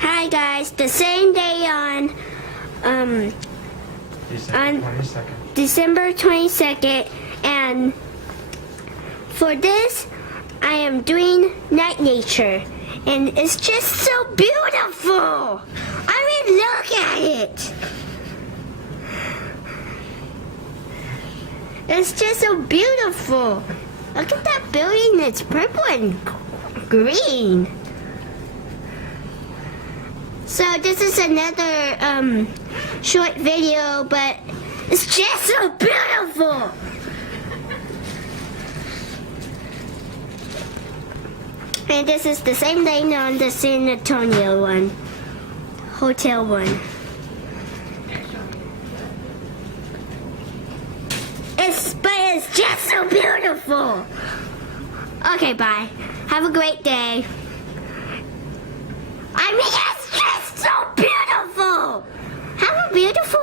Hi guys, the same day on December 22nd, and for this I am doing night nature, and it's just so beautiful. I mean, look at it. It's just so beautiful. Look at that building, it's purple and green. So this is another short video, but it's just so beautiful. And this is the same thing on the San Antonio one, hotel one. But it's just so beautiful. Okay, bye. Have a great day. I mean, it's just so beautiful. Have a beautiful